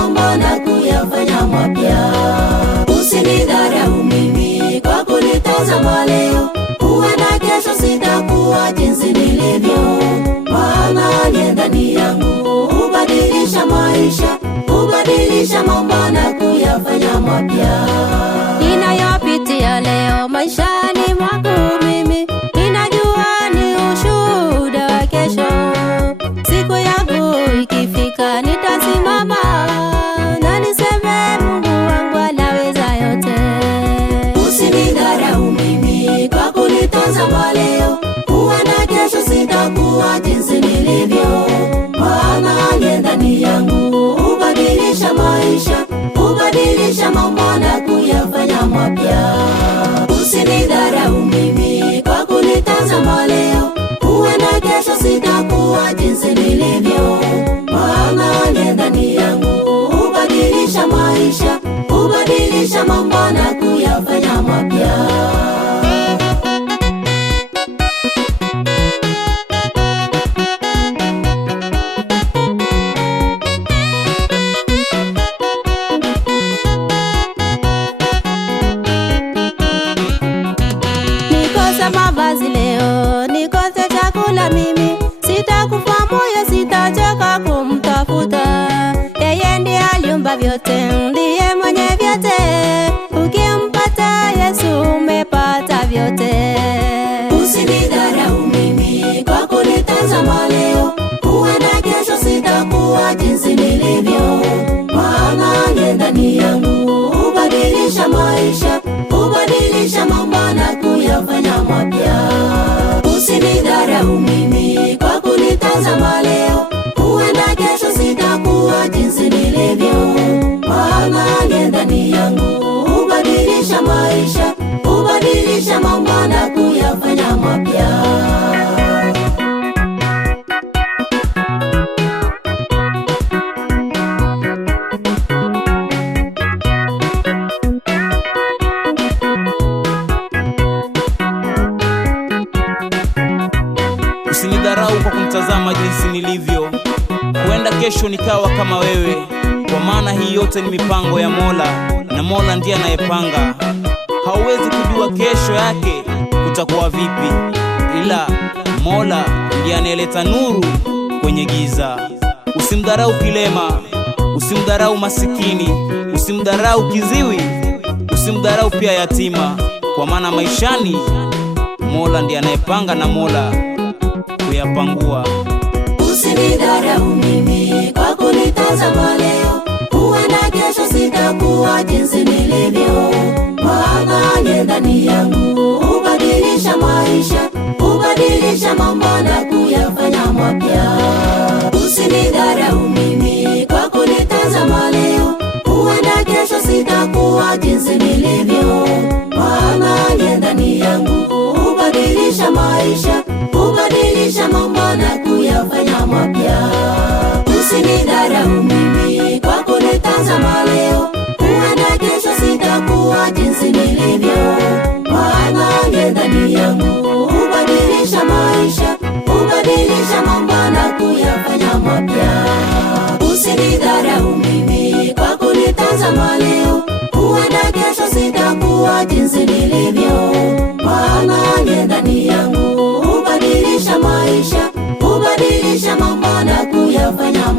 mambo na kuyafanya mapya. Usinidharau mimi kwa kunitazama leo, huenda kesho sitakuwa jinsi nilivyo. Maana aliye ndani yangu hubadilisha maisha, hubadilisha mambo na kuyafanya mapya. Ninayopitia leo maishani mwangu mimi, ninajua ni ushuhuda wa kesho. Siku yangu ikifika nitasimama na niseme Mungu wangu anaweza yote. Usinidharau mimi kwa kunitazama leo, huenda kesho sitakuwa jinsi nilivyo. Maana aliye ndani yangu hubadilisha maisha, hubadilisha mambo na kuyafanya mapya. Usinidharau mimi kwa kunitazama leo, huenda kesho sitakuwa jinsi nilivyo. Maana aliye ndani yangu hubadilisha maisha, hubadilisha mambo na kuyafanya mapya. Mavazi leo nikose chakula mimi, sitakufa moyo, sitachoka kumtafuta. Yeye ndiye aliumba vyote, ndiye mwenye vyote. Ukimpata Yesu umepata vyote. Usinidharau mimi kwa kunitazama leo, huenda kesho sitakuwa jinsi nilivyo. Maana aliye ndani yangu hubadilisha maisha, hubadilisha mambo na kuyafanya mapya. Usinidharau mimi kwa kunitazama leo, huenda kesho sitakuwa jinsi nilivyo. Maana aliye ndani yangu hubadilisha maisha, hubadilisha mambo na kuyafanya mapya. Usinidharau kwa kumtazama jinsi nilivyo, huenda kesho nikawa kama wewe. Kwa maana hii yote ni mipango ya Mola, na Mola ndiye anayepanga. Hauwezi kujua kesho yake kutakuwa vipi, ila Mola ndiye anayeleta nuru kwenye giza. Usimdharau kilema, usimdharau masikini, usimdharau kiziwi, usimdharau pia yatima. Kwa maana maishani Mola ndiye anayepanga na Mola kuyapangua. Usinidharau mimi kwa kunitazama leo, huenda kesho sitakuwa jinsi nilivyo. Maana aliye ndani yangu hubadilisha maisha, hubadilisha mambo na kuyafanya mapya. Usinidharau mimi kwa kunitazama leo, huenda kesho sitakuwa jinsi nilivyo. Maana aliye ndani yangu hubadilisha maisha, hubadilisha mambo na kuyafanya mapya. Usinidharau mimi kwa kunitazama leo, huenda kesho sitakuwa jinsi nilivyo. Maana aliye ndani yangu hubadilisha maisha, hubadilisha mambo na kuyafanya mapya. Usinidharau mimi kwa kunitazama leo, huenda kesho sitakuwa jinsi nilivyo. Maana aliye ndani yangu hubadilisha maisha, hubadilisha mambo na kuyafanya